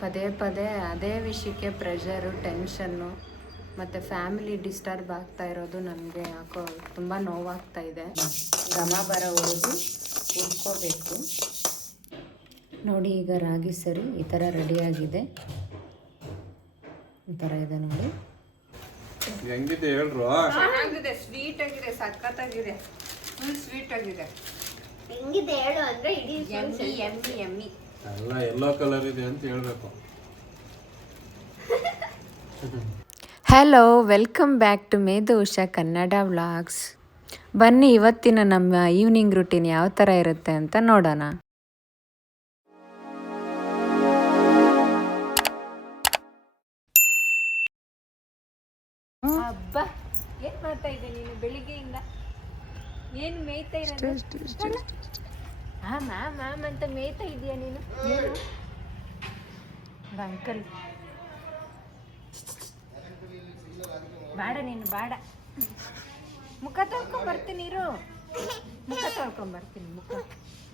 ಪದೇ ಪದೇ ಅದೇ ವಿಷಯಕ್ಕೆ ಪ್ರೆಷರು ಟೆನ್ಷನ್ನು ಮತ್ತು ಫ್ಯಾಮಿಲಿ ಡಿಸ್ಟರ್ಬ್ ಆಗ್ತಾ ಇರೋದು ನನಗೆ ಯಾಕೋ ತುಂಬ ನೋವಾಗ್ತಾ ಇದೆ. ಘಮ ಬರೋವರೆಗೂ ಉಳ್ಕೋಬೇಕು ನೋಡಿ ಈಗ ರಾಗಿ ಸರಿ ಈ ಥರ ರೆಡಿಯಾಗಿದೆ ಈ ಥರ ಇದೆ ನೋಡಿ. ಹೆಂಗಿದೆ ಹೇಳ್ರು? ಚೆನ್ನಾಗಿದೆ ಸ್ವೀಟ್ ಆಗಿದೆ ಸಖತ್ತಾಗಿದೆ. ಫುಲ್ ಸ್ವೀಟ್ ಆಗಿದೆ. ಹೆಂಗಿದೆ ಹೇಳು ಅಂದ್ರೆ ಇಡೀ ಎಮ್ಮಿ ಎಮ್ಮಿ ಎಮ್ಮಿ ಎಲ್ಲ ಎಲ್ಲೋ ಕಲರ್ ಇದೆ ಅಂತ ಹೇಳ್ಬೇಕು. Hello welcome back to ಮೇದು Usha Kannada vlogs ಬನ್ನಿ ಇವತ್ತಿನ ನಮ್ಮ ಈವ್ನಿಂಗ್ ರುಟೀನ್ ಯಾವ ಥರ ಇರುತ್ತೆ ಅಂತ ನೋಡೋಣ. ಅಬ್ಬ ಏನ್ ಮಾಡ್ತಾ ಇದ್ದೆ ನೀನು ಬೆಳಿಗ್ಗೆಯಿಂದ? ಏನು ಮೇಯ್ತಾ ಇರೋದು? ಹಾ ಮ್ಯಾಮ್ ಮ್ಯಾಮ್ ಅಂತ ಮೇಯ್ತಾ ಇದೀಯ ನೀನು? ಅಂಕಲ್ ಬೇಡ ನೀನು ಬೇಡ. ಮುಖ ತೊಳ್ಕೊಂಡ್ ಬರ್ತೀನಿ ಇರು. ಮುಖ ತೊಳ್ಕೊಂಡ್ ಬರ್ತೀನಿ ಮುಖ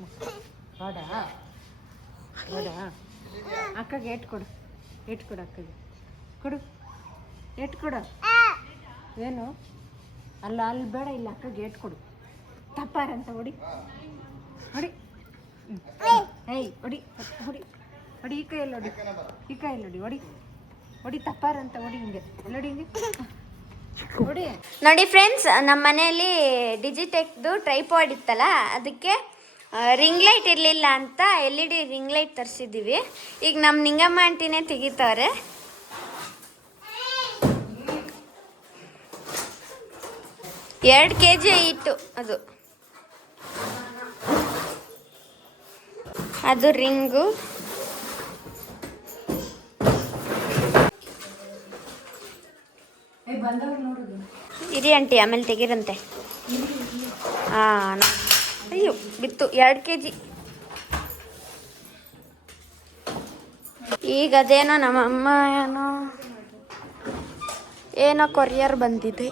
ಮುಖ. ಬೇಡ. ಬಾಡ. ಅಕ್ಕಗೆ ಏಟ್ ಕೊಡು. ಏಟ್ ಕೊಡು ಅಕ್ಕಗೆ. ಕೊಡು. ಏಟ್ ಕೊಡು. ಏನು? ಅಲ್ಲ ಅಲ್ಲಿ ಬೇಡ ಇಲ್ಲ ಅಕ್ಕಗೆ ಏಟ್ ಕೊಡು. ತಪ್ಪಾರಂತ ಹೊಡಿ. ಹೊಡಿ. ಏಯ್, ಹೊಡಿ ಹೊಡಿ ಹೊಡಿ ಈ ಕೈಯಲ್ಲಿ ಹೊಡಿ. ಈ ಕೈಯಲ್ಲಿ ಹೊಡಿ ಹೊಡಿ. ಹೊಡಿ, ತಪ್ಪಾರಂತ ಹೊಡಿ ಹಿಂಗೆ. ನೋಡಿ ಹಿಂಗೆ. ನೋಡಿ ಫ್ರೆಂಡ್ಸ್ ನಮ್ಮ ಮನೆಯಲ್ಲಿ ಡಿಜಿಟೆಕ್ದು ಟ್ರೈಪಾಡ್ ಇತ್ತಲ್ಲ, ಅದಕ್ಕೆ ರಿಂಗ್ ಲೈಟ್ ಇರಲಿಲ್ಲ ಅಂತ L E D ring light ತರಿಸಿದ್ದೀವಿ. ಈಗ ನಮ್ಮ ನಿಂಗಮ್ಮ ಆಂಟಿನೇ ತೆಗಿತಾವ್ರೆ. ಎರಡು ಕೆ ಜಿ ಇಟ್ಟು, ಅದು. ಅದು ರಿಂಗು. ಇರಿ ಆಂಟಿ ಆಮೇಲೆ ತೆಗಿರಂತೆ. ಹಾಂ ಅಯ್ಯೋ ಬಿತ್ತು. ಎರಡು ಕೆ ಜಿ ಈಗ ಅದೇನೋ ನಮ್ಮಮ್ಮ ಏನೋ ಏನೋ ಕೊರಿಯರ್ ಬಂದಿದೆ.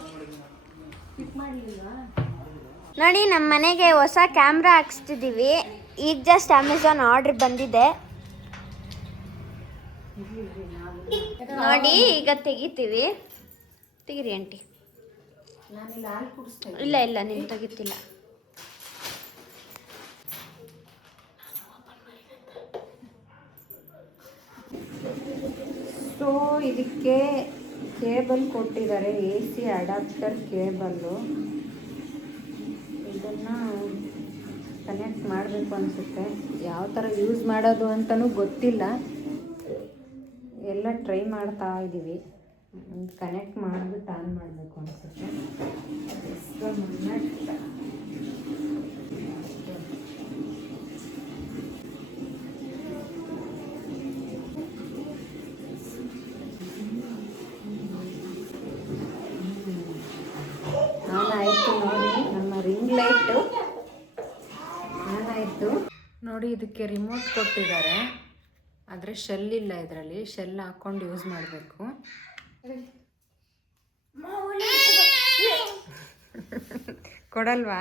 ನೋಡಿ ನಮ್ಮ ಮನೆಗೆ ಹೊಸ ಕ್ಯಾಮ್ರಾ ಹಾಕ್ಸ್ತಿದ್ದೀವಿ ಈಗ ಜಸ್ಟ್ ಅಮೆಝಾನ್ ಆರ್ಡ್ರ್ ಬಂದಿದೆ. ನೋಡಿ, ಈಗ ತೆಗಿತೀವಿ. ತೆಗಿರಿ ಆಂಟಿ. ಇಲ್ಲ ಇಲ್ಲ, ನೀನು ತೆಗಿತಿಲ್ಲ. ಸೊ ಇದಕ್ಕೆ ಕೇಬಲ್ ಕೊಟ್ಟಿದ್ದಾರೆ, ಎ ಸಿ ಅಡಾಪ್ಟರ್ ಕೇಬಲ್ಲು ಇದನ್ನು ಕನೆಕ್ಟ್ ಮಾಡಬೇಕು ಅನಿಸುತ್ತೆ. ಯಾವ ಥರ ಯೂಸ್ ಮಾಡೋದು ಅಂತಲೂ ಗೊತ್ತಿಲ್ಲ. ಎಲ್ಲ ಟ್ರೈ ಮಾಡ್ತಾ ಇದ್ದೀವಿ ಕನೆಕ್ಟ್ ಮಾಡಿಬಿಟ್ಟು ಆನ್ ಮಾಡಬೇಕು ಅನಿಸುತ್ತೆ ಆನಾಯಿತು ನೋಡಿ ನಮ್ಮ ರಿಂಗ್ ಲೈಟು ನೋಡಿ, ಇದಕ್ಕೆ ರಿಮೋಟ್ ಕೊಟ್ಟಿದ್ದಾರೆ. ಆದರೆ ಶೆಲ್ ಇಲ್ಲ ಇದರಲ್ಲಿ. ಶೆಲ್ ಹಾಕ್ಕೊಂಡು ಯೂಸ್ ಮಾಡಬೇಕು. ಕೊಡಲ್ವಾ?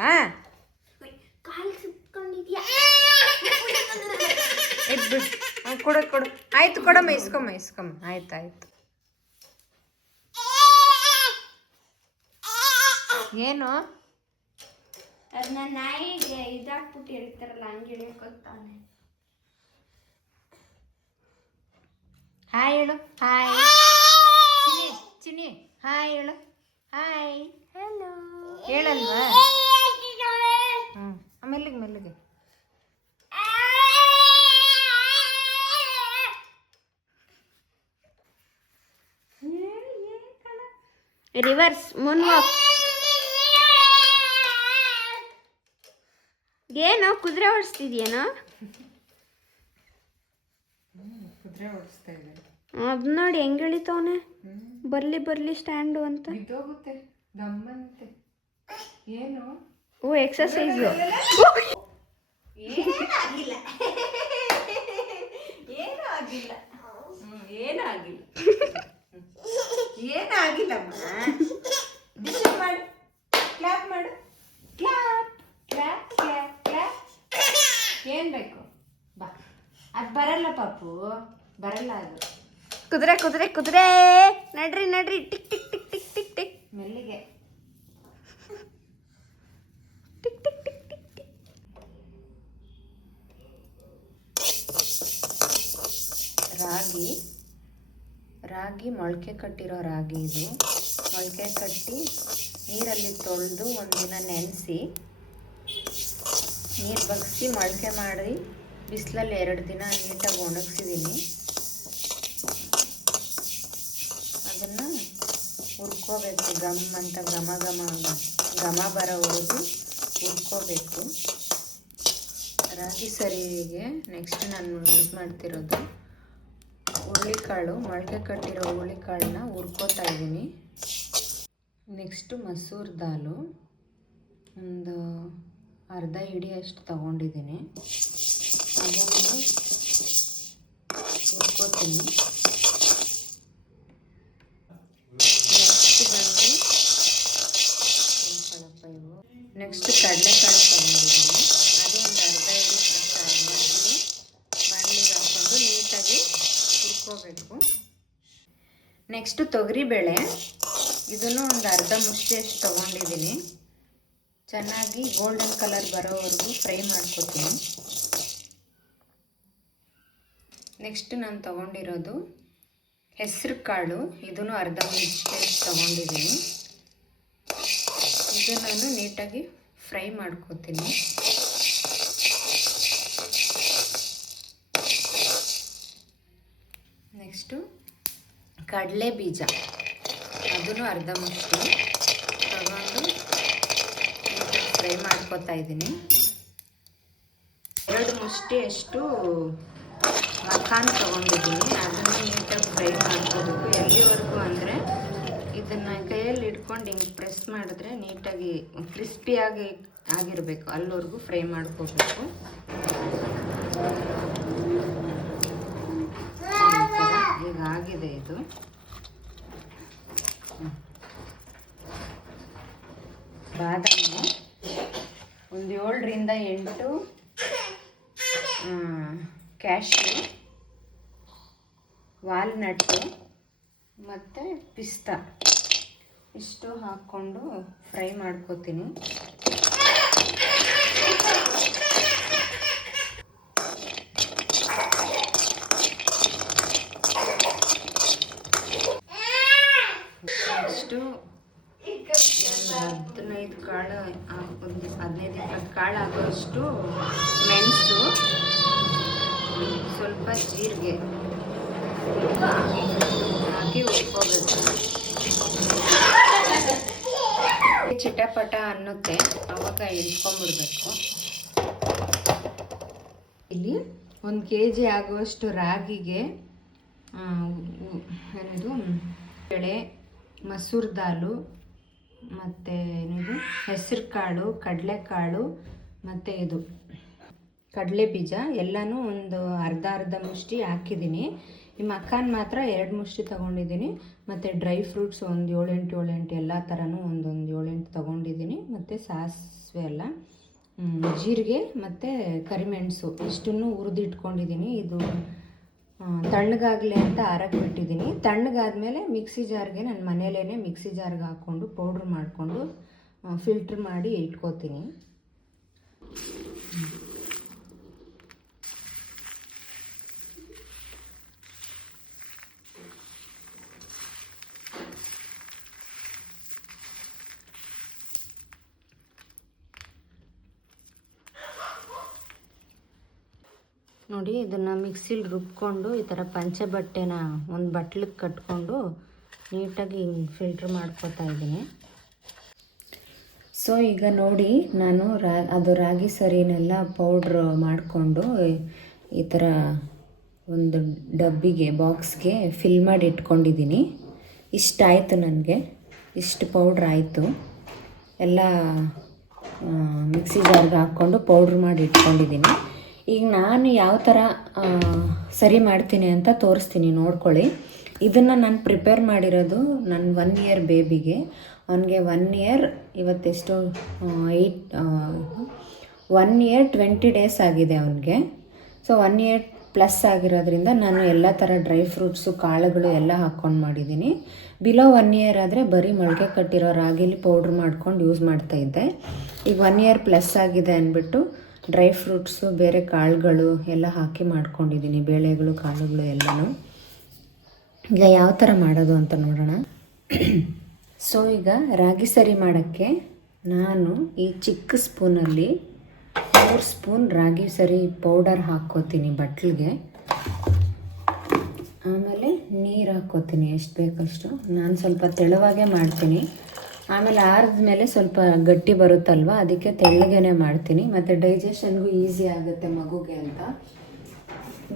ಕೊಡು ಕೊಡು. ಆಯ್ತು, ಕೊಡಮ್ಮ, ಇಸ್ಕೊಮ್ಮ ಇಸ್ಕೊಮ್ಮ. ಆಯ್ತು ಆಯ್ತು. ಏನು? ಅದನ್ನ ನಾಯಿಗೆ ಇದಾಕ್ಬಿಟ್ಟು ಹೇಳ್ತಾರಲ್ಲ ಹಂಗೆ ಹೇಳ್ಕೊತಾನೆ ಹಾಯ್ ಹೇಳು. ಹಾಯ್. ಚಿನಿ ಚಿನಿ ಹಾಯ್ ಹೇಳು. ಹಾಯ್. ಹಲೋ. ಹೇಳಲ್ವಾ? ಹ್ಞೂ ಮೆಲ್ಲಿಗೆ ಮೆಲ್ಲಿಗೆ ರಿವರ್ಸ್ ಮುನ್ ಏನೋ? ಕುದುರೆ ಓಡಿಸ್ತಿದ್ಯೇನೋ? ಕುದುರೆ ಓಡಿಸ್ತಾ ಇದ್ದಾರೆ ಅದ್ ನೋಡಿ ಹೆಂಗ್ ಎಳಿತವನೆ? ಬರ್ಲಿ ಬರ್ಲಿ ಸ್ಟ್ಯಾಂಡು ಅಂತ. ಬಿದ್ದೋಗುತ್ತೆ ದಮ್ಮಂತೆ ಏನು? ಓ ಎಕ್ಸಸೈಸು ಏನೂ ಆಗಿಲ್ಲ. ಹ್ಞೂ ಏನೂ ಆಗಿಲ್ಲ. ಏನೂ ಆಗಿಲ್ಲಮ್ಮ ಡಿಸ್ಟರ್ಬ್ ಮಾಡು ಕ್ಲಾಪ್ ಮಾಡು ಕ್ಲಾಪ್ ಕ್ಲಾಪ್ ಕ್ಲಾಪ್ ಕ್ಲಾಪ್ ಏನು ಬೇಕು ಬಾ ಅದು ಬರಲ್ಲ ಅದು. ಕುದುರೆ ಕುದುರೆ ಕುದುರೆ. ನಡ್ರಿ ನಡ್ರಿ. Tick tick tick tick tick tick. ಮೆಲ್ಲಿಗೆ. Tick tick tick tick tick. ರಾಗಿ. ರಾಗಿ ಮೊಳಕೆ ಕಟ್ಟಿರೋ ರಾಗಿ ಇದು. ಮೊಳಕೆ ಕಟ್ಟಿ ನೀರಲ್ಲಿ ತೊಳೆದು ಒಂದಿನ ನೆನೆಸಿ ನೀರು ಬಗ್ಸಿ ಮೊಳಕೆ ಮಾಡಿ ಬಿಸಿಲಲ್ಲಿ ಎರಡು ದಿನ ನೀಟಾಗಿ ಒಣಗಿಸಿದ್ದೀನಿ ಅದನ್ನು ಹುರ್ಕೋಬೇಕು. ಗಮ್ ಅಂತ ಘಮ ಘಮ ಘಮ ಬರೋವರೆಗೂ ಹುರ್ಕೋಬೇಕು. ರಾಗಿ ಸರಿಗೆ ನೆಕ್ಸ್ಟ್ ನಾನು ಯೂಸ್ ಮಾಡ್ತಿರೋದು ಹುರುಳಿಕಾಳು. ಮೊಳಕೆ ಕಟ್ಟಿರೋ ಹುರುಳಿಕಾಳನ್ನ ಹುರ್ಕೋತಾ ಇದ್ದೀನಿ. ನೆಕ್ಸ್ಟು ಮಸೂರ್ ದಾಲು. ಒಂದು ಅರ್ಧ ಇಡಿ ಅಷ್ಟು ತಗೊಂಡಿದ್ದೀನಿ. ಅದನ್ನು ಹುರ್ಕೋತೀನಿ. ನೆಕ್ಸ್ಟು ತೊಗರಿಬೇಳೆ ಇದನ್ನು ಒಂದು ಅರ್ಧ ಮುಷ್ಟಿಯಷ್ಟು ತೊಗೊಂಡಿದ್ದೀನಿ. ಚೆನ್ನಾಗಿ ಗೋಲ್ಡನ್ ಕಲರ್ ಬರೋವರೆಗೂ ಫ್ರೈ ಮಾಡ್ಕೊತೀನಿ. ನೆಕ್ಸ್ಟ್ ನಾನು ತೊಗೊಂಡಿರೋದು ಹೆಸರು ಕಾಳು. ಇದನ್ನು ಅರ್ಧ ಮುಷ್ಟಿಯಷ್ಟು ತೊಗೊಂಡಿದ್ದೀನಿ. ಇದು ನಾನು ನೀಟಾಗಿ ಫ್ರೈ ಮಾಡ್ಕೊತೀನಿ ನೆಕ್ಸ್ಟು ಕಡಲೆ ಬೀಜ. ಅದನ್ನು ಅರ್ಧ ಮುಷ್ಟಿ ತಗೊಂಡು ಫ್ರೈ ಮಾಡ್ಕೊತಾ ಇದ್ದೀನಿ. ಎರಡು ಮುಷ್ಟಿಯಷ್ಟು ಮಖಾನ್ ತೊಗೊಂಡಿದ್ದೀನಿ. ಅದನ್ನು ನೀಟಾಗಿ ಫ್ರೈ ಮಾಡ್ಕೋಬೇಕು. ಎಲ್ಲಿವರೆಗೂ ಅಂದರೆ ಇದನ್ನು ಕೈಯಲ್ಲಿ ಇಟ್ಕೊಂಡು ಹಿಂಗೆ ಪ್ರೆಸ್ ಮಾಡಿದ್ರೆ ನೀಟಾಗಿ ಕ್ರಿಸ್ಪಿಯಾಗಿ ಆಗಿರಬೇಕು. ಅಲ್ಲಿವರೆಗೂ ಫ್ರೈ ಮಾಡ್ಕೋಬೇಕು ಈ ಆಗಿದೆ ಇದು. ಬಾದಾಮಿ ಒಂದು ಏಳರಿಂದ ಎಂಟು ಕ್ಯಾಶ್ಯೂ ವಾಲ್ನಟ್ಟು ಮತ್ತು ಪಿಸ್ತಾ ಇಷ್ಟು ಹಾಕ್ಕೊಂಡು ಫ್ರೈ ಮಾಡ್ಕೋತೀನಿ ನೆಕ್ಸ್ಟು ಒಂದು ಹದಿನೈದು ಕಾಳು ಆ- ಒಂದು ಹದಿನೈದು ಇಪ್ಪತ್ತು ಕಾಳು ಆಗೋಷ್ಟು ಮೆಣಸು, ಸ್ವಲ್ಪ ಜೀರಿಗೆ. ಹಾಕಿ ಉಟ್ಕೋಬೇಕು ಚಿಟಪಟ ಅನ್ನುತ್ತೆ. ಅವಾಗ ಇಳ್ಕೊಂಬಿಡ್ಬೇಕು ಇಲ್ಲಿ ಒಂದು ಕೆ ಜಿ ಆಗುವಷ್ಟು ರಾಗಿಗೆ ಏನದು? ಬೇಳೆ, ಮಸೂರ್ ದಾಲು, ಮತ್ತು ಏನಿದು? ಹೆಸರು ಕಾಳು ಕಡಲೆಕಾಳು ಮತ್ತು ಇದು ಕಡಲೆ ಬೀಜ, ಎಲ್ಲನೂ ಒಂದು ಅರ್ಧ ಅರ್ಧ ಮುಷ್ಟಿ ಹಾಕಿದ್ದೀನಿ. ನಿಮ್ಮ ಅಕ್ಕನ ಮಾತ್ರ ಎರಡು ಮುಷ್ಟಿ ತೊಗೊಂಡಿದ್ದೀನಿ. ಮತ್ತು ಡ್ರೈ ಫ್ರೂಟ್ಸ್ ಒಂದು ಏಳೆಂಟು ಏಳೆಂಟು ಎಲ್ಲ ಥರನೂ ಒಂದೊಂದು ಏಳೆಂಟು ತೊಗೊಂಡಿದ್ದೀನಿ. ಮತ್ತು ಸಾಸಿವೆ ಎಲ್ಲ ಜೀರಿಗೆ ಮತ್ತು ಕರಿಮೆಣಸು, ಇಷ್ಟನ್ನು ಹುರಿದಿಟ್ಕೊಂಡಿದ್ದೀನಿ. ಇದು ತಣ್ಣಗಾಗಲಿ ಅಂತ ಆರಕ್ಕೆ ಬಿಟ್ಟಿದ್ದೀನಿ. ತಣ್ಣಗಾದ್ಮೇಲೆ ಮಿಕ್ಸಿ ಜಾರ್ಗೆ ನಾನು ಮನೇಲೇ ಮಿಕ್ಸಿ ಜಾರ್ಗೆ ಹಾಕ್ಕೊಂಡು ಪೌಡ್ರ್ ಮಾಡಿಕೊಂಡು ಫಿಲ್ಟ್ರ್ ಮಾಡಿ ಇಟ್ಕೋತೀನಿ. ನೋಡಿ, ಇದನ್ನು ಮಿಕ್ಸಿಲಿ ರುಬ್ಕೊಂಡು ಈ ಥರ ಪಂಚೆ ಬಟ್ಟೆನ ಒಂದು ಬಟ್ಲಿಗೆ ಕಟ್ಕೊಂಡು ನೀಟಾಗಿ ಫಿಲ್ಟ್ರ್ ಮಾಡ್ಕೊತಾ ಇದ್ದೀನಿ. ಸೊ ಈಗ ನೋಡಿ, ನಾನು ರಾ, ಅದು ರಾಗಿ ಸರಿನೆಲ್ಲ ಪೌಡ್ರ್ ಮಾಡಿಕೊಂಡು, ಈ ಥರ ಒಂದು ಡಬ್ಬಿಗೆ ಬಾಕ್ಸ್ಗೆ ಫಿಲ್ ಮಾಡಿ ಇಟ್ಕೊಂಡಿದ್ದೀನಿ. ಇಷ್ಟಾಯಿತು ನನಗೆ. ಇಷ್ಟು ಪೌಡ್ರ್ ಆಯಿತು. ಎಲ್ಲ ಮಿಕ್ಸಿ ಜಾರ್ಗೆ ಹಾಕ್ಕೊಂಡು ಪೌಡ್ರ್ ಮಾಡಿ ಇಟ್ಕೊಂಡಿದ್ದೀನಿ. ಈಗ ನಾನು ಯಾವ ಥರ ಸರಿ ಮಾಡ್ತೀನಿ ಅಂತ ತೋರಿಸ್ತೀನಿ, ನೋಡ್ಕೊಳ್ಳಿ. ಇದನ್ನು ನಾನು ಪ್ರಿಪೇರ್ ಮಾಡಿರೋದು ನನ್ನ ಒನ್ ಇಯರ್ ಬೇಬಿಗೆ ಅವನಿಗೆ one year ಇವತ್ತೆಷ್ಟು eight one year twenty days ಆಗಿದೆ ಅವನಿಗೆ. ಸೊ ಒನ್ ಇಯರ್ ಪ್ಲಸ್ ಆಗಿರೋದ್ರಿಂದ ನಾನು ಎಲ್ಲ ಥರ ಡ್ರೈ ಫ್ರೂಟ್ಸು ಕಾಳುಗಳು ಎಲ್ಲ ಹಾಕ್ಕೊಂಡು ಮಾಡಿದ್ದೀನಿ ಬಿಲೋ ಒನ್ ಇಯರ್ ಆದರೆ ಬರೀ ಮೊಳಕೆ ಕಟ್ಟಿರೋ ರಾಗಿಲಿ ಪೌಡ್ರ್ ಮಾಡ್ಕೊಂಡು ಯೂಸ್ ಮಾಡ್ತಾ ಇದ್ದೆ. ಈಗ ಒನ್ ಇಯರ್ ಪ್ಲಸ್ ಆಗಿದೆ ಅಂದ್ಬಿಟ್ಟು ಡ್ರೈ ಫ್ರೂಟ್ಸು ಬೇರೆ ಕಾಳುಗಳು ಎಲ್ಲ ಹಾಕಿ ಮಾಡ್ಕೊಂಡಿದ್ದೀನಿ ಬೇಳೆಗಳು, ಕಾಳುಗಳು ಎಲ್ಲನೂ. ಈಗ ಯಾವ ಥರ ಮಾಡೋದು ಅಂತ ನೋಡೋಣ. ಸೊ ಈಗ ರಾಗಿ ಸರಿ ಮಾಡೋಕ್ಕೆ ನಾನು ಈ ಚಿಕ್ಕ ಸ್ಪೂನಲ್ಲಿ ಮೂರು ಸ್ಪೂನ್ ರಾಗಿ ಸರಿ ಪೌಡರ್ ಹಾಕ್ಕೋತೀನಿ ಬಟ್ಲಿಗೆ. ಆಮೇಲೆ ನೀರು ಹಾಕ್ಕೋತೀನಿ ಎಷ್ಟು ಬೇಕಷ್ಟು. ನಾನು ಸ್ವಲ್ಪ ತೆಳುವಾಗೆ ಮಾಡ್ತೀನಿ. ಆಮೇಲೆ ಆರಿದ್ಮೇಲೆ ಸ್ವಲ್ಪ ಗಟ್ಟಿ ಬರುತ್ತಲ್ವ, ಅದಕ್ಕೆ ತೆಳ್ಳಗೆನೆ ಮಾಡ್ತೀನಿ. ಮತ್ತು ಡೈಜೆಷನ್ಗೂ ಈಸಿ ಆಗುತ್ತೆ ಮಗುಗೆ ಅಂತ.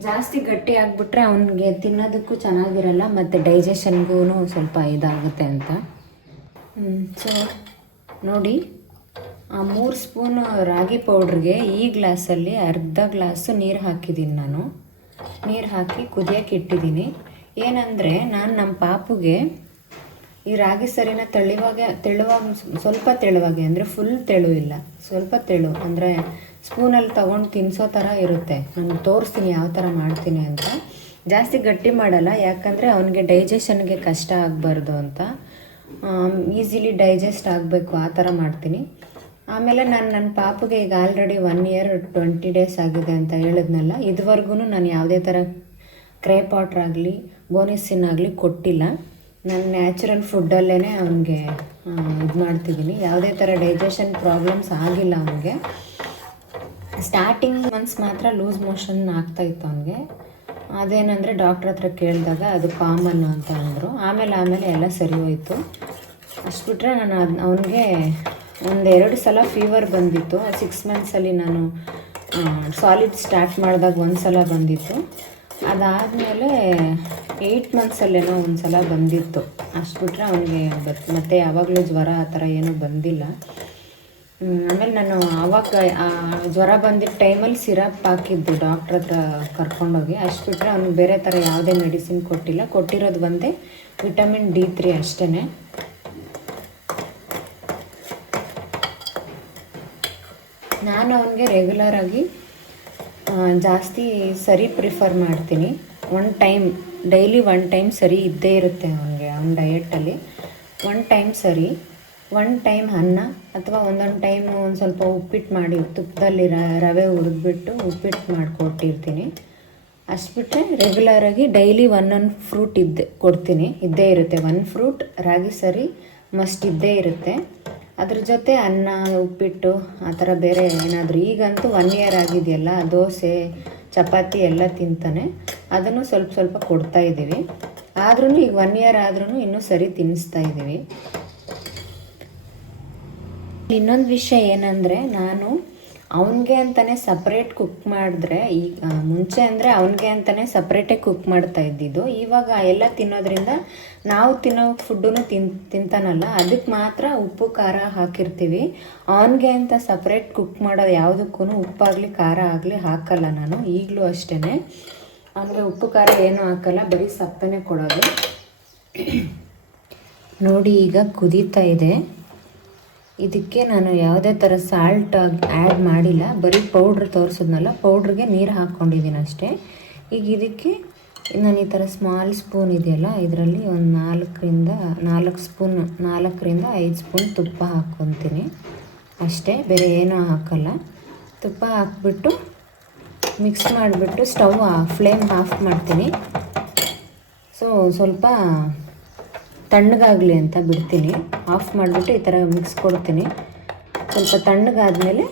ಜಾಸ್ತಿ ಗಟ್ಟಿ ಆಗಿಬಿಟ್ರೆ ಅವನಿಗೆ ತಿನ್ನೋದಕ್ಕೂ ಚೆನ್ನಾಗಿರಲ್ಲ, ಮತ್ತು ಡೈಜೆಷನ್ಗೂ ಸ್ವಲ್ಪ ಇದಾಗುತ್ತೆ ಅಂತ. ಸೊ ನೋಡಿ, ಆ ಮೂರು ಸ್ಪೂನು ರಾಗಿ ಪೌಡ್ರಿಗೆ ಈ ಗ್ಲಾಸಲ್ಲಿ ಅರ್ಧ ಗ್ಲಾಸು ನೀರು ಹಾಕಿದ್ದೀನಿ ನಾನು. ನೀರು ಹಾಕಿ ಕುದಿಯೋಕೆ ಇಟ್ಟಿದ್ದೀನಿ ಏನಂದರೆ, ನಾನು ನಮ್ಮ ಪಾಪುಗೆ ಈ ರಾಗಿ ಸರಿನ ತೆಳುವಾಗೆ, ತೆಳುವಾಗಿ ಸ್ವಲ್ಪ ತೆಳುವಾಗೆ, ಅಂದರೆ ಫುಲ್ ತೆಳು ಇಲ್ಲ. ಸ್ವಲ್ಪ ತೆಳು, ಅಂದರೆ ಸ್ಪೂನಲ್ಲಿ ತೊಗೊಂಡು ತಿನ್ನಿಸೋ ಥರ ಇರುತ್ತೆ. ನಾನು ತೋರಿಸ್ತೀನಿ ಯಾವ ಥರ ಮಾಡ್ತೀನಿ ಅಂತ. ಜಾಸ್ತಿ ಗಟ್ಟಿ ಮಾಡಲ್ಲ, ಯಾಕಂದರೆ ಅವನಿಗೆ ಡೈಜೆಷನ್ಗೆ ಕಷ್ಟ ಆಗಬಾರ್ದು ಅಂತ. ಈಸಿಲಿ ಡೈಜೆಸ್ಟ್ ಆಗಬೇಕು ಆ ಥರ ಮಾಡ್ತೀನಿ. ಆಮೇಲೆ ನಾನು ನನ್ನ ಪಾಪಗೆ ಈಗ already one year twenty days ಆಗಿದೆ ಅಂತ ಹೇಳಿದ್ನಲ್ಲ ಇದುವರೆಗೂ ನಾನು ಯಾವುದೇ ಥರ ಕ್ರೇ ಪೌಡ್ರ್ ಆಗಲಿ ಬೋನಿಸಿನ್ ಆಗಲಿ ಕೊಟ್ಟಿಲ್ಲ. ನಾನು ನ್ಯಾಚುರಲ್ ಫುಡ್ಡಲ್ಲೇ ಅವನಿಗೆ ಇದು ಮಾಡ್ತಿದ್ದೀನಿ ಯಾವುದೇ ಥರ ಡೈಜೆಷನ್ ಪ್ರಾಬ್ಲಮ್ಸ್ ಆಗಿಲ್ಲ ಅವನಿಗೆ. ಸ್ಟಾರ್ಟಿಂಗ್ ಮಂತ್ಸ್ ಮಾತ್ರ ಲೂಸ್ ಮೋಷನ್ ಆಗ್ತಾಯಿತ್ತು ಅವನಿಗೆ. ಅದೇನಂದರೆ ಡಾಕ್ಟ್ರ್ ಹತ್ರ ಕೇಳಿದಾಗ ಅದು ಕಾಮನ್ನು ಅಂತ ಅಂದರು. ಆಮೇಲೆ ಆಮೇಲೆ ಎಲ್ಲ ಸರಿ ಹೋಯಿತು. ಅಷ್ಟು ಬಿಟ್ಟರೆ ನಾನು ಅದು ಅವನಿಗೆ ಒಂದೆರಡು ಸಲ ಫೀವರ್ ಬಂದಿತ್ತು. ಸಿಕ್ಸ್ ಮಂತ್ಸಲ್ಲಿ ನಾನು ಸಾಲಿಡ್ ಸ್ಟಾರ್ಟ್ ಮಾಡಿದಾಗ ಒಂದು ಸಲ ಬಂದಿತ್ತು. ಅದಾದಮೇಲೆ ಏಯ್ಟ್ ಮಂತ್ಸಲ್ಲೇನೋ ಒಂದು ಸಲ ಬಂದಿತ್ತು. ಅಷ್ಟು ಬಿಟ್ಟರೆ ಅವನಿಗೆ ಬತ್ ಮತ್ತೆ ಯಾವಾಗಲೂ ಜ್ವರ ಆ ಥರ ಏನೂ ಬಂದಿಲ್ಲ. ಆಮೇಲೆ ನಾನು ಆವಾಗ ಜ್ವರ ಬಂದಿದ್ದ ಟೈಮಲ್ಲಿ ಸಿರಪ್ ಹಾಕಿದ್ದು ಡಾಕ್ಟ್ರ್ ಹತ್ರ ಕರ್ಕೊಂಡೋಗಿ. ಅಷ್ಟು ಬಿಟ್ಟರೆ ಅವ್ನಿಗೆ ಬೇರೆ ಥರ ಯಾವುದೇ ಮೆಡಿಸಿನ್ ಕೊಟ್ಟಿಲ್ಲ. ಕೊಟ್ಟಿರೋದು ಒಂದೇ ವಿಟಮಿನ್ ಡಿ ತ್ರೀ ಅಷ್ಟೇ ನಾನು ಅವನಿಗೆ ರೆಗ್ಯುಲರಾಗಿ ಜಾಸ್ತಿ ಸರಿ ಪ್ರಿಫರ್ ಮಾಡ್ತೀನಿ. One time daily one time ಸರಿ ಇದ್ದೇ ಇರುತ್ತೆ ಅವನಿಗೆ, ಅವ್ನ ಡಯೆಟಲ್ಲಿ ಒನ್ ಟೈಮ್ ಸರಿ. ಒನ್ ಟೈಮ್ ಅನ್ನ ಅಥವಾ ಒಂದೊಂದು ಟೈಮ್ ಒಂದು ಸ್ವಲ್ಪ ಉಪ್ಪಿಟ್ಟು ಮಾಡಿ, ತುಪ್ಪದಲ್ಲಿ ರವೆ ಹುರಿದ್ಬಿಟ್ಟು ಉಪ್ಪಿಟ್ಟು ಮಾಡಿಕೊಟ್ಟಿರ್ತೀನಿ. ಅಷ್ಟು ಬಿಟ್ಟರೆ ರೆಗ್ಯುಲರಾಗಿ ಡೈಲಿ ಒಂದೊಂದು ಫ್ರೂಟ್ ಇದ್ದೆ, ಕೊಡ್ತೀನಿ. ಇದ್ದೇ ಇರುತ್ತೆ. ಒನ್ ಫ್ರೂಟ್ ರಾಗಿ ಸರಿ ಮಸ್ಟ್ ಇದ್ದೇ ಇರುತ್ತೆ. ಅದ್ರ ಜೊತೆ ಅನ್ನ, ಉಪ್ಪಿಟ್ಟು, ಆ ಥರ ಬೇರೆ ಏನಾದರೂ. ಈಗಂತೂ ಒನ್ ಇಯರ್ ಆಗಿದೆಯಲ್ಲ, ದೋಸೆ, ಚಪಾತಿ ಎಲ್ಲ ತಿಂತಾನೆ. ಅದನ್ನು ಸ್ವಲ್ಪ ಸ್ವಲ್ಪ ಕೊಡ್ತಾ ಇದ್ದೀವಿ. ಆದ್ರೂ ಈಗ ಒನ್ ಇಯರ್ ಆದ್ರೂ ಇನ್ನೂ ಸರಿ ತಿನ್ನಿಸ್ತಾ ಇದ್ದೀವಿ. ಇನ್ನೊಂದು ವಿಷಯ ಏನಂದರೆ ನಾನು ಅವನಿಗೆ ಅಂತಲೇ ಸಪ್ರೇಟ್ ಕುಕ್ ಮಾಡಿದ್ರೆ ಈಗ ಮುಂಚೆ ಅಂದರೆ ಅವನಿಗೆ ಅಂತಲೇ ಸಪ್ರೇಟೇ ಕುಕ್ ಮಾಡ್ತಾ ಇದ್ದಿದ್ದು. ಇವಾಗ ಎಲ್ಲ ತಿನ್ನೋದ್ರಿಂದ ನಾವು ತಿನ್ನೋ ಫುಡ್ಡನ್ನು ತಿನ್, ತಿಂತಾನಲ್ಲ ಅದಕ್ಕೆ ಮಾತ್ರ ಉಪ್ಪು, ಖಾರ ಹಾಕಿರ್ತೀವಿ. ಅವನಿಗೆ ಅಂತ ಸಪ್ರೇಟ್ ಕುಕ್ ಮಾಡೋ ಯಾವುದಕ್ಕೂ ಉಪ್ಪಾಗಲಿ, ಖಾರ ಆಗಲಿ ಹಾಕಲ್ಲ ನಾನು, ಈಗಲೂ ಅಷ್ಟೇ ಅಂದರೆ ಉಪ್ಪು, ಖಾರ ಏನೂ ಹಾಕಲ್ಲ, ಬರೀ ಸಪ್ಪನೆ ಕೊಡೋದು. ನೋಡಿ ಈಗ ಕುದೀತಾ ಇದೆ. ಇದಕ್ಕೆ ನಾನು ಯಾವುದೇ ಥರ ಸಾಲ್ಟ್ ಆ್ಯಡ್ ಮಾಡಿಲ್ಲ. ಬರೀ ಪೌಡ್ರ್ ತೋರಿಸಿದ್ನಲ್ಲ ಪೌಡ್ರಿಗೆ ನೀರು ಹಾಕ್ಕೊಂಡಿದ್ದೀನಿ ಅಷ್ಟೇ. ಈಗ ಇದಕ್ಕೆ ನಾನು ಈ ಥರ ಸ್ಮಾಲ್ ಸ್ಪೂನ್ ಇದೆಯಲ್ಲ, ಇದರಲ್ಲಿ ಒಂದು ನಾಲ್ಕರಿಂದ, ನಾಲ್ಕು ಸ್ಪೂನ್ ನಾಲ್ಕರಿಂದ ಐದು ಸ್ಪೂನ್ ತುಪ್ಪ ಹಾಕ್ಕೊತೀನಿ. ಅಷ್ಟೇ, ಬೇರೆ ಏನೂ ಹಾಕಲ್ಲ. ತುಪ್ಪ ಹಾಕ್ಬಿಟ್ಟು ಮಿಕ್ಸ್ ಮಾಡಿಬಿಟ್ಟು ಸ್ಟವ್ ಫ್ಲೇಮ್ ಆಫ್ ಮಾಡ್ತೀನಿ. ಸೊ ಸ್ವಲ್ಪ ತಣ್ಣಗಾಗಲಿ ಅಂತ ಬಿಡ್ತೀನಿ. ಆಫ್ ಮಾಡಿಬಿಟ್ಟು ಈ ಥರ ಮಿಕ್ಸ್ ಕೊಡ್ತೀನಿ. ಸ್ವಲ್ಪ ತಣ್ಣಗಾದಮೇಲೆ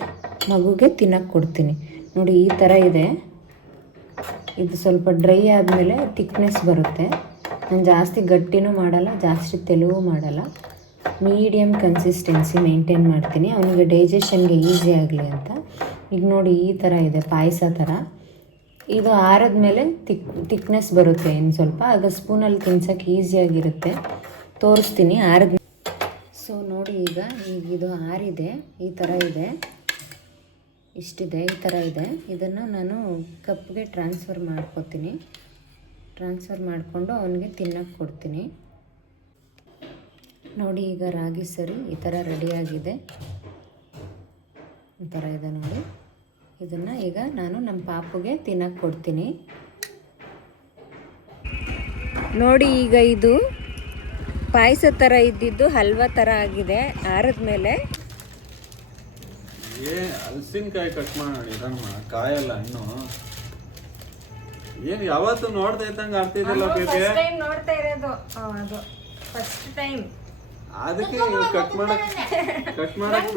ಮಗುಗೆ ತಿನ್ನಕ್ಕೆ ಕೊಡ್ತೀನಿ. ನೋಡಿ, ಈ ಥರ ಇದೆ. ಇದು ಸ್ವಲ್ಪ ಡ್ರೈ ಆದಮೇಲೆ ತಿಕ್ನೆಸ್ ಬರುತ್ತೆ. ನಾನು ಜಾಸ್ತಿ ಗಟ್ಟಿನೂ ಮಾಡಲ್ಲ, ಜಾಸ್ತಿ ತೆಲುವು ಮಾಡಲ್ಲ. ಮೀಡಿಯಮ್ ಕನ್ಸಿಸ್ಟೆನ್ಸಿ ಮೇಂಟೈನ್ ಮಾಡ್ತೀನಿ. ಅವನಿಗೆ ಡೈಜೆಷನ್ಗೆ ಈಸಿ ಆಗಲಿ ಅಂತ. ಈಗ ನೋಡಿ, ಈ ಥರ ಇದೆ, ಪಾಯಸ ಥರ. ಇದು ಆರಿದ್ಮೇಲೆ ತಿಕ್ ತಿಕ್ನೆಸ್ ಬರುತ್ತೆ ಇನ್ನು ಸ್ವಲ್ಪ. ಆಗ ಸ್ಪೂನಲ್ಲಿ ತಿನ್ಸೋಕ್ಕೆ ಈಸಿಯಾಗಿರುತ್ತೆ ತೋರಿಸ್ತೀನಿ ಆರಿದ ಸೊ ನೋಡಿ ಈಗ ಈಗ ಇದು ಆರಿದೆ, ಈ ಥರ ಇದೆ, ಇಷ್ಟಿದೆ, ಈ ಥರ ಇದೆ. ಇದನ್ನು ನಾನು ಕಪ್ಗೆ ಟ್ರಾನ್ಸ್ಫರ್ ಮಾಡ್ಕೊತೀನಿ. ಟ್ರಾನ್ಸ್ಫರ್ ಮಾಡಿಕೊಂಡು ಅವನಿಗೆ ತಿನ್ನಕ್ಕೆ ಕೊಡ್ತೀನಿ. ನೋಡಿ ಈಗ ರಾಗಿ ಸರಿ ಈ ಥರ ರೆಡಿಯಾಗಿದೆ ಈ ಥರ ಇದೆ ನೋಡಿ. ಇದನ್ನು ಈಗ ನಾನು ನಮ್ಮ ಪಾಪುಗೆ ತಿನ್ನಕ್ಕೆ ಕೊಡ್ತೀನಿ. ನೋಡಿ ಈಗ ಇದು ಪಾಯಸ ಥರ ಇದ್ದಿದ್ದು ಹಲ್ವಾ ಥರ ಆಗಿದೆ. ಆರದ ಮೇಲೆ. ಏ ಹಲಸಿನಕಾಯಿ ಕಟ್ ಮಾಡೋಣ ಇದಮ್ಮ ಕಾಯಲ್ಲ ಹಣ್ಣು. ಏನ್ ಯಾವತ್ತು ನೋಡ್ತಾ ಇದ್ದಂಗೆ ಆಗ್ತಿದ್ದಲ್ಲ ಬೇಬಿ ಟೈಮ್ ನೋಡ್ತಾ ಇರೋದು. ಅದು. ಫಸ್ಟ್ ಟೈಮ್ ಅದಕ್ಕೆ ಕಟ್ ಮಾಡಕ್ ಕಟ್ ಮಾಡಕ್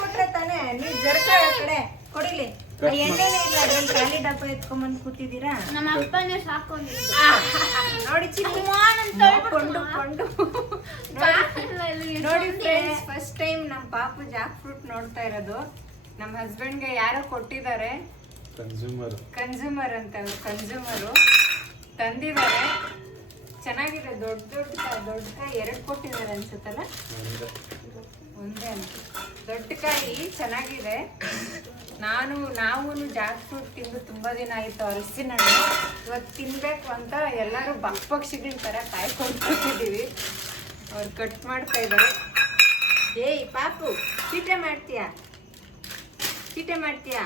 ಕೊಟ್ರೆ ತಾನೇ? ನೀವು ಜರ್ಕ ಕಡೆ. ಕೊಡಿಲಿ. ಖಾಲಿ ಡಬ್ಬ ಎತ್ಕೊಂಬಂದು ಕೂತಿದ್ದೀರಾ? ನಮ್ಮ ಅಪ್ಪನೇ ಸಾಕೊಂಡಿದ್ದು ನೋಡಿ ಕೊಂಡು. ಕೊಂಡು ನೋಡಿ ಫ್ರೆಂಡ್ಸ್ ಫಸ್ಟ್ ಟೈಮ್ ನಮ್ಮ ಪಾಪು ಜಾಕ್ ಫ್ರೂಟ್ ನೋಡ್ತಾ ಇರೋದು. ನಮ್ಮ ಹಸ್ಬೆಂಡ್ಗೆ ಯಾರೋ ಕೊಟ್ಟಿದ್ದಾರೆ. ಕನ್ಸ್ಯೂಮರ್ ಕನ್ಸ್ಯೂಮರ್ ಅಂತ ಕನ್ಸ್ಯೂಮರು ತಂದಿದ್ದಾರೆ. ಚೆನ್ನಾಗಿದೆ ದೊಡ್ಡ ದೊಡ್ಡ ದೊಡ್ಡ ಎರಡು ಕೊಟ್ಟಿದ್ದಾರೆ ಅನ್ಸುತ್ತಲ್ಲ? ಒಂದೇ ಅಂತ. ದೊಡ್ಡ ಕಾಯಿ ಚೆನ್ನಾಗಿದೆ. ನಾನು ನಾವು ಜಾಕ್ ಫ್ರೂಟ್ ತಿಂದು ತುಂಬಾ ದಿನ ಆಯಿತು ಹಲಸಿನ ಹಣ್ಣು. ಇವತ್ತು ತಿನ್ಬೇಕು ಅಂತ ಎಲ್ಲರೂ ಬಕ್ ಪಕ್ಷಿಗಳ ಥರ ಕಾಯ್ಕೊಂಡು ಕೂತಿದ್ದೀವಿ ಅವ್ರು ಕಟ್ ಮಾಡ್ತಾ ಇದ್ದಾರೆ ಏಯ್ ಪಾಪು, ಚೀಟೆ ಮಾಡ್ತೀಯಾ? ಚೀಟೆ ಮಾಡ್ತೀಯಾ?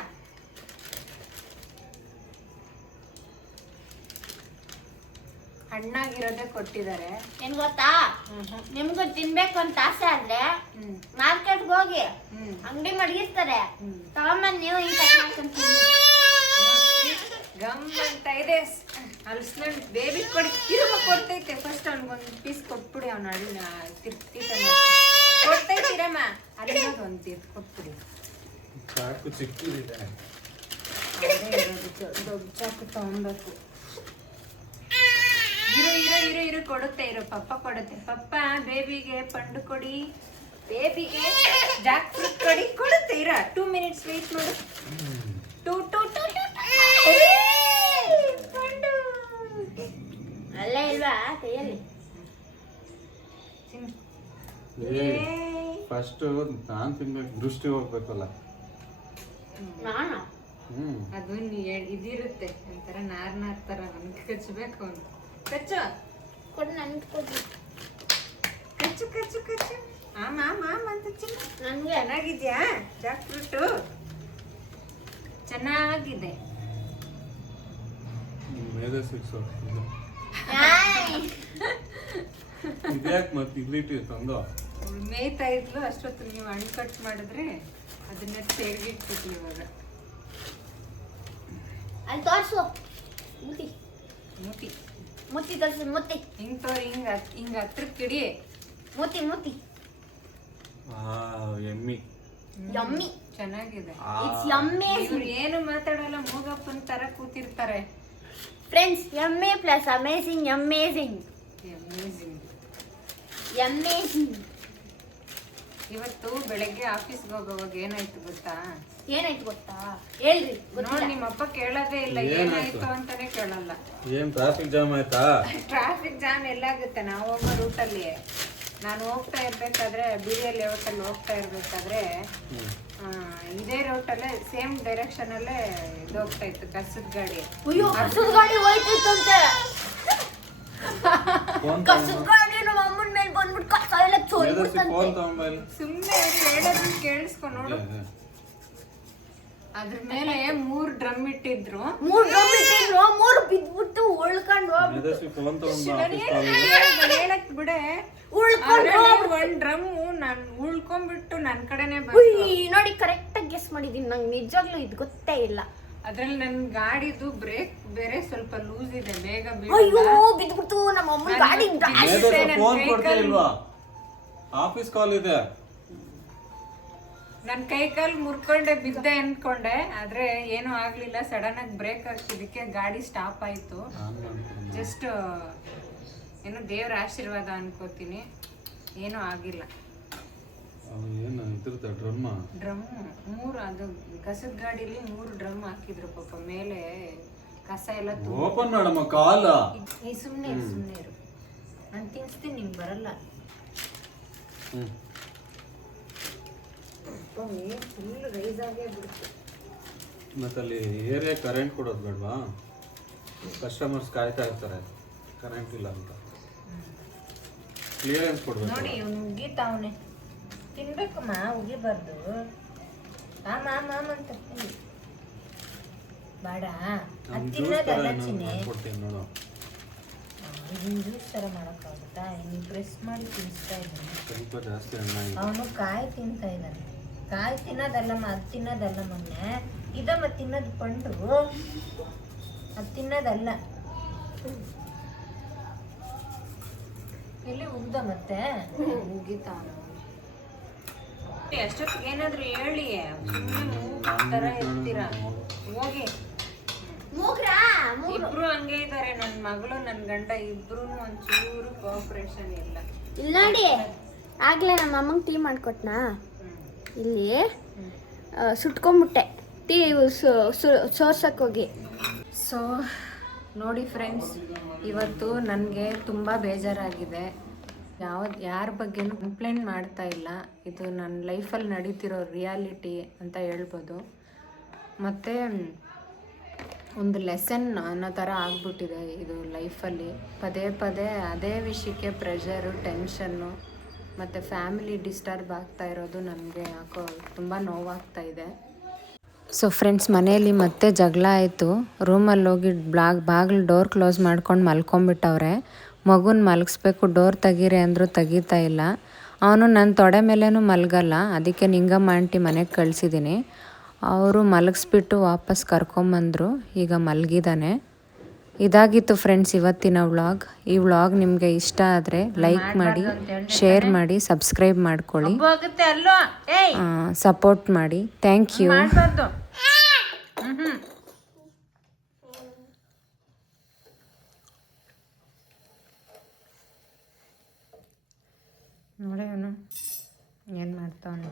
ಹಣ್ಣಾಗಿರೋದೇ ಕೊಟ್ಟಿದ್ದಾರೆ. ಏನ್ ಗೊತ್ತಾ? ನಿಮ್ಗೂ ತಿನ್ಬೇಕು ಅಂತ ಆಸೆ ಆದ್ರೆ ಮಾರ್ಕೆಟ್ ಮಾರ್ಕೆಟ್ಗೆ ಹೋಗಿ ಅಂಗಡಿ ಮಡಗಿರ್ತಾರೆ. ತಗೊಂಬಂದ್ ನೀವು ಈ ಕಟ್ ಮಾಡ್ಕೊಂಡ್ ತಿನ್ನಿ ಗಮ್ ಅಂತ ಇದೆ. ಹಲಸಿನ ಬೇಬಿ ಕೊಡಿ. ತಿರುಗ ಕೊಡ್ತೈತೆ. ಫಸ್ಟ್ ಅವ್ನಿಗೊಂದು ಪೀಸ್ ಕೊಟ್ಬಿಡಿ ಅವ್ನ ಅಣ್ಣ ತೀಟ ಕೊಡ್ತೈತಿರಮ್ಮ ಅಲ್ಲಿ ಒಂದು ತೀರ್ಥ ಕೊಟ್ಬಿಡಿ. ಸಾಕು ಚಿಕ್ಕದಿದೆ. ಅದೇ ಇರೋದು. ದೊಡ್ಡ ಚಾಕು ತಗೊಬೇಕು ಇರು ಇರು ಇರು ಇರು ಕೊಡುತ್ತೆ ಇರು. ಪಪ್ಪ ಕೊಡುತ್ತೆ. ಪಪ್ಪ ಬೇಬಿಗೆ ಪಂಡು ಕೊಡಿ. ಬೇಬಿಗೆ ಜಾಕ್ ಫ್ರೂಟ್ ಕೊಡಿ. ಕೊಡುತ್ತೆ ಇರ. ಟೂ ಮಿನಿಟ್ಸ್ ವೇಟ್ ಮಾಡು. ಟೂ ಟೂ ಟೂ ಪಂಡು. ಅಲ್ಲೇ ಇಲ್ವಾ? ಕೈಯಲ್ಲಿ. ಫಸ್ಟ್ ನಾನ್ ತಿನ್ಬೇಕು ದೃಷ್ಟಿ ಹೋಗ್ಬೇಕಲ್ಲ. ನಾನು? ಹ್ಮ್. ಅದು ಇದಿರುತ್ತೆ. ಒಂಥರ ನಾರ್ನಾರ್ ನಾರ್ ತರ ಹಂಗೆ ಕಚ್ಚಬೇಕು ಅವನು ಕಚ್ಚು. ಕೊಡು ನನ್ಗೆ ಕೊಡಿ ಕಚ್ಚು ಕಚ್ಚು ಕಚ್ಚು. ಆಮ ಆಮ ಆಮ ಅಂತ ಚಿನ್ನ. ನನ್ಗೆ? ಚೆನ್ನಾಗಿದ್ಯಾ? Jackfruit? ಚೆನ್ನಾಗಿದೆ. ಮೇದೆ ಸಿಕ್ಸು ಆಯ್. ಇದ್ಯಾಕ್ ಮತ್ತೆ ಇಲ್ಲಿಟ್ಟು ತಂದು? ಅವ್ಳು ಮೇಯ್ತಾ ಇದ್ಲು ಅಷ್ಟೊತ್ತು ನೀವು ಹಣ್ಣು ಕಟ್ ಮಾಡಿದ್ರೆ ಅದನ್ನ ಸೇರ್ಗಿಟ್ಬಿಟ್ಲು ಇವಾಗ. ಅಲ್ಲಿ ತೋರ್ಸು. ಮುಟ್ಟಿ ಮೂತಿ ಮುತ್ತಿ ಕಳ್ಸ ಮುತ್ತಿ. ಹಿಂಗ್ ತೋರಿ ಹಿಂಗ ಹಿಂಗ ಹತ್ರಕ್ಕೆ ಇಡಿ ಮುತ್ತಿ. ಮುತ್ತಿ ಎಮ್ಮಿ. ಯಮ್ಮಿ ಚೆನ್ನಾಗಿದೆ. ಇಟ್ಸ್ ಯಮ್ಮಿ ಇವ್ರು ಏನು ಮಾತಾಡಲ್ಲ ಮೂಗಪ್ಪನ ತರ ಕೂತಿರ್ತಾರೆ. Friends yummy plus amazing amazing amazing amazing ಇವತ್ತು ಬೆಳಗ್ಗೆ ಆಫೀಸ್ಗೆ ಹೋಗೋವಾಗ ಏನಾಯ್ತು ಗೊತ್ತಾ? ಏನಾಯ್ತು ಗೊತ್ತಾ? ಹೇಳ್ರಿ ನೋಡಿ ನಿಮ್ಮ ಅಪ್ಪ ಕೇಳೋದೇ ಇಲ್ಲ. ಏನಾಯ್ತು? ಅಂತಾನೆ ಕೇಳಲ್ಲ. ಏನ್ ಟ್ರಾಫಿಕ್ ಜಾಮ್ ಆಯ್ತಾ? ಟ್ರಾಫಿಕ್ ಜಾಮ್ ಎಲ್ಲಾಗುತ್ತೆ ನಾವು ಹೋಗೋ ರೂಟಲ್ಲಿ ನಾನು ಹೋಗ್ತಾ ಇರ್ಬೇಕಾದ್ರೆ ಬಿರಿಯಲ್ಲಿ ಲೇಔಟಲ್ಲಿ ಹೋಗ್ತಾ ಇರ್ಬೇಕಾದ್ರೆ ಆ, ಇದೇ ರೂಟಲ್ಲೇ ಸೇಮ್ ಡೈರೆಕ್ಷನ್ ಅಲ್ಲೇ ಇದು ಹೋಗ್ತಾ ಇತ್ತು ಕಸದ ಗಾಡಿ. ಅಯ್ಯೋ ಕಸದ ಗಾಡಿ ಹೋಯ್ತಿತ್ತಂತೆ. ಫೋನ್ ಕಸದ ಗಾಡಿ ನಮ್ಮ ಅಮ್ಮನ ಮೇಲೆ ಬಂದ್ಬಿಟ್ಟು ಕಸ ಎಲ್ಲ ಫೋನ್ ತಗೊಂಬಲ್ ಸುಮ್ಮನೆ ಹೇಳೋದನ್ನ ಕೇಳಿಸ್ಕೊ ನೋಡು. ಅದ್ರ ಮೇಲೆ ಮೂರ್ ಡ್ರಮ್ ಇಟ್ಟಿದ್ರು. ಮೂರ್ ಡ್ರಮ್ ಇಟ್ಟಿದ್ರು ಮೂರ್ ಬಿದ್ಬಿಟ್ಟು ಉಳ್ಕೊಂಡು ಹೇಳಕ್ ಬಿಡೆ? ಉಳ್ಕೊಂಡು ಒಂದ್ ಡ್ರಮ್ ನಾನ್ ಉಳ್ಕೊಂಡ್ಬಿಟ್ಟು ನನ್ ಕಡೆನೆ ನೋಡಿ ಕರೆಕ್ಟ್ ಆಗಿ ಗೆಸ್ ಮಾಡಿದೀನಿ. ನಂಗೆ ನಿಜವಾಗ್ಲೂ ಇದು ಗೊತ್ತೇ ಇಲ್ಲ. ಅದ್ರಲ್ಲಿ ನನ್ ಗಾಡಿದು ಬ್ರೇಕ್ ಬೇರೆ ಸ್ವಲ್ಪ ಲೂಸ್ ಇದೆ ಬೇಗ ಅಯ್ಯೋ ಬಿದ್ಬಿಟ್ಟು ನಮ್ಮ ಅಮ್ಮನ ಗಾಡಿ ಆಫೀಸ್ ಕಾಲ್ ಇದೆ. ನನ್ ಕೈ ಕಾಲು ಮುರ್ಕೊಂಡೆ ಬಿದ್ದೆ ಅನ್ಕೊಂಡೆ. ಆದ್ರೆ ಏನೂ ಆಗ್ಲಿಲ್ಲ. ಸಡನ್ ಆಗಿ ಬ್ರೇಕ್ ಹಾಕಿದ್ದಕ್ಕೆ ಗಾಡಿ ಸ್ಟಾಪ್ ಆಯ್ತು. ಜಸ್ಟ್ ಏನು ದೇವ್ರ ಆಶೀರ್ವಾದ ಅನ್ಕೋತೀನಿ. ಏನೂ ಆಗಿಲ್ಲ. ಡ್ರಮ್? ಮೂರು ಅದು ಕಸದ ಗಾಡಿಲಿ ಮೂರು ಡ್ರಮ್ ಹಾಕಿದ್ರು ಪಾಪ. ಮೇಲೆ ಕಸ ಎಲ್ಲ ಓಪನ್ ಮಾಡಮ್ಮ ಕಾಲ. ಸುಮ್ಮನೆ ಸುಮ್ಮನೆ ಇರು ನಾನು ತಿನ್ಸ್ತೀನಿ ನಿಂಗೆ ಬರಲ್ಲ. ಹ್ಮ್ ಫುಲ್ ರೈಸ್ ಆಗೇ ಬಿಡ್ತು ಮತ್ತೆ ಅಲ್ಲಿ ಏರಿಯಾ ಕರೆಂಟ್ ಕೊಡೋದು ಬೇಡವಾ? ಕಸ್ಟಮರ್ಸ್ ಕಾಯ್ತಾ ಇರ್ತಾರೆ ಕರೆಂಟ್ ಇಲ್ಲ ಅಂತ. ಕ್ಲಿಯರೆನ್ಸ್ ಕೊಡ್ಬೇಕು. ನೋಡಿ ಇವನು ಉಗಿತಾವನೆ ತಿನ್ಬೇಕಮ್ಮ ಉಗಿಬಾರ್ದು. ಆ ಮಾ ಆಮ ಅಂತ ಬೇಡ ಅದು ತಿನ್ನೋದಲ್ಲ ಏನೋ ಚಿನ್ನಿ. ನೋಡು. ಇದನ್ನ ಜ್ಯೂಸ್ ಥರ ಮಾಡೋಕ್ಕಾಗುತ್ತಾ ಹಿಂಗೆ ಪ್ರೆಸ್ ಮಾಡಿ ತಿನ್ನಿಸ್ತಾ ಇದ್ದಾನೆ. ಸ್ವಲ್ಪ ಜಾಸ್ತಿ ಹಣ್ಣಾಗಿದೆ ಅವನು ಕಾಯಿ ತಿಂತಾ ಇದ್ದಾನೆ. ಕಾಯಿ ತಿನ್ನೋದಲ್ಲಮ್ಮ ಅದು ತಿನ್ನೋದಲ್ಲ ಮೊನ್ನೆ. ಇದಮ್ಮ ತಿನ್ನೋದು ಪಂಡು ಅದು ತಿನ್ನೋದಲ್ಲ. ಎಲ್ಲಿ ಉಗ್ದ ಮತ್ತೆ? ಮುಗಿತಾ ಅಷ್ಟೊತ್ತಿಗೆ ಏನಾದ್ರು ಹೇಳಿ. ತರ ಇರ್ತೀರ ಇರ್ತೀರಾ? ಹೋಗಿ. ಇಬ್ರು ಹಂಗೆ ಇದ್ದಾರೆ ನನ್ನ ಮಗಳು ನನ್ನ ಗಂಡ ಇಬ್ರು ಒಂಚೂರು ಕೋಆಪರೇಷನ್ ಇಲ್ಲ. ಇಲ್ಲ ನೋಡಿ ಆಗ್ಲೇ ನಮ್ಮ ಅಮ್ಮಂಗೆ ಟೀ ಮಾಡಿಕೊಟ್ನಾ? ಇಲ್ಲಿ ಸುಟ್ಕೊಂಬಿಟ್ಟೆ. ಟೀ ಸೋರ್ಸಕ್ಕೆ ಹೋಗಿ. ಸೊ, ನೋಡಿ ಫ್ರೆಂಡ್ಸ್, ಇವತ್ತು ನನಗೆ ತುಂಬ ಬೇಜಾರಾಗಿದೆ. ಯಾವ ಯಾರ ಬಗ್ಗೆನೂ ಕಂಪ್ಲೇಂಟ್ ಮಾಡ್ತಾ ಇಲ್ಲ. ಇದು ನನ್ನ ಲೈಫಲ್ಲಿ ನಡೀತಿರೋ ರಿಯಾಲಿಟಿ ಅಂತ ಹೇಳ್ಬೋದು. ಮತ್ತು, ಒಂದು ಲೆಸನ್ ಅನ್ನೋ ಥರ ಆಗ್ಬಿಟ್ಟಿದೆ ಇದು ಲೈಫಲ್ಲಿ. ಪದೇ ಪದೇ ಅದೇ ವಿಷಯಕ್ಕೆ ಪ್ರೆಷರು ಟೆನ್ಷನ್ನು ಮತ್ತು ಫ್ಯಾಮಿಲಿ ಡಿಸ್ಟರ್ಬ್ ಆಗ್ತಾ ಇರೋದು ನನಗೆ ಯಾಕೋ ತುಂಬ ನೋವಾಗ್ತಾ ಇದೆ. ಸೊ ಫ್ರೆಂಡ್ಸ್ ಮನೆಯಲ್ಲಿ ಮತ್ತೆ ಜಗಳ ಆಯಿತು. ರೂಮಲ್ಲಿ ಹೋಗಿ ಬ್ಲಾಗ್, ಬಾಗಿಲು ಡೋರ್ ಕ್ಲೋಸ್ ಮಾಡ್ಕೊಂಡು ಮಲ್ಕೊಂಬಿಟ್ಟವ್ರೆ ಮಗುನ ಮಲಗಿಸ್ಬೇಕು ಡೋರ್ ತೆಗೀರಿ ಅಂದರೂ ತೆಗೀತಾ ಇಲ್ಲ. ಅವನು ನನ್ನ ತೊಡೆ ಮೇಲೇನೂ ಮಲಗಲ್ಲ. ಅದಕ್ಕೆ ನಿಂಗಮ್ಮ, ಆಂಟಿ ಮನೆಗೆ ಕಳಿಸಿದ್ದೀನಿ ಅವರು ಮಲಗಿಸ್ಬಿಟ್ಟು ವಾಪಸ್ ಕರ್ಕೊಂಬಂದರು. ಈಗ ಮಲಗಿದ್ದಾನೆ ಇದಾಗಿತ್ತು ಫ್ರೆಂಡ್ಸ್ ಇವತ್ತಿನ ವ್ಲಾಗ್ ಈ ವ್ಲಾಗ್ ನಿಮಗೆ ಇಷ್ಟ ಆದರೆ ಲೈಕ್ ಮಾಡಿ ಶೇರ್ ಮಾಡಿ ಸಬ್ಸ್ಕ್ರೈಬ್ ಮಾಡ್ಕೊಳ್ಳಿ. ಸಪೋರ್ಟ್ ಮಾಡಿ. ಥ್ಯಾಂಕ್ ಯು ನೋಡಿ ಅವನು ಏನು ಮಾಡ್ತಾವನು.